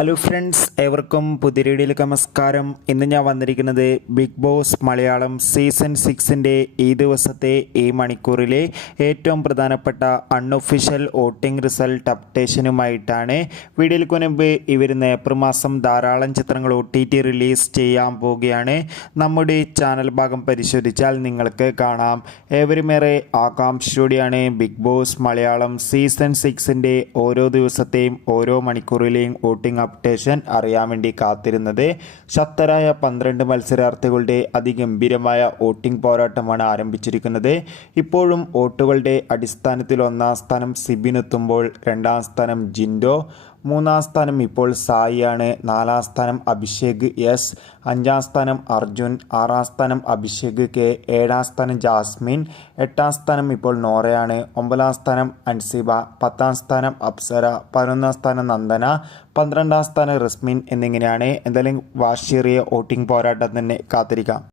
Hello friends, ഏവർക്കും പുതിയ വീഡിയോയിലേക്ക് നമസ്കാരം. ഇന്ന് ഞാൻ വന്നിരിക്കുന്നത് ബിഗ് ബോസ് മലയാളം സീസൺ 6ൻ്റെ ഈ ദിവസത്തെ ഈ മണിക്കൂറിലെ ഏറ്റവും പ്രധാനപ്പെട്ട അൺഒഫീഷ്യൽ വോട്ടിംഗ് റിസൾട്ട് അപ്ഡേഷനുമായിട്ടാണ്. വീഡിയോയിലേക്ക് മുൻപ് ഈ വരുന്ന ഏപ്രിൽ മാസം ധാരാളം ചിത്രങ്ങൾ OTT റിലീസ് ചെയ്യാൻ പോവുകയാണ്. നമ്മുടെ ചാനൽ ഭാഗം പരിശോധിച്ചാൽ നിങ്ങൾക്ക് കാണാം. ഏവരുമേറെ ആകാംക്ഷയോടെയാണ് ബിഗ് ബോസ് മലയാളം സീസൺ 6ൻ്റെ ഓരോ ദിവസത്തെയും ഓരോ മണിക്കൂറിലെയും വോട്ടിംഗ് അപ്ഡേഷൻ അറിയാൻ വേണ്ടി കാത്തിരുന്നത്. ശക്തരായ 12 മത്സരാർത്ഥികളുടെ അതിഗംഭീരമായ വോട്ടിംഗ് പോരാട്ടമാണ് ആരംഭിച്ചിരിക്കുന്നത്. ഇപ്പോഴും വോട്ടുകളുടെ അടിസ്ഥാനത്തിൽ 1ാം സ്ഥാനം സിബിനെത്തുമ്പോൾ 2ാം സ്ഥാനം ജിൻഡോ, 3ാം സ്ഥാനം ഇപ്പോൾ സായിയാണ്, 4ാം സ്ഥാനം അഭിഷേക് S, 5ാം സ്ഥാനം അർജുൻ, 6ാം സ്ഥാനം അഭിഷേക് K, 7ാം സ്ഥാനം ജാസ്മിൻ, 8ാം സ്ഥാനം ഇപ്പോൾ നോറയാണ്, 9ാം സ്ഥാനം അൻസിബ, 10ാം സ്ഥാനം അപ്സര, 11ാം സ്ഥാനം നന്ദന, 12ാം സ്ഥാനം റസ്മിൻ എന്നിങ്ങനെയാണ്. എന്തായാലും വാശിയേറിയ വോട്ടിംഗ് പോരാട്ടം തന്നെ കാത്തിരിക്കാം.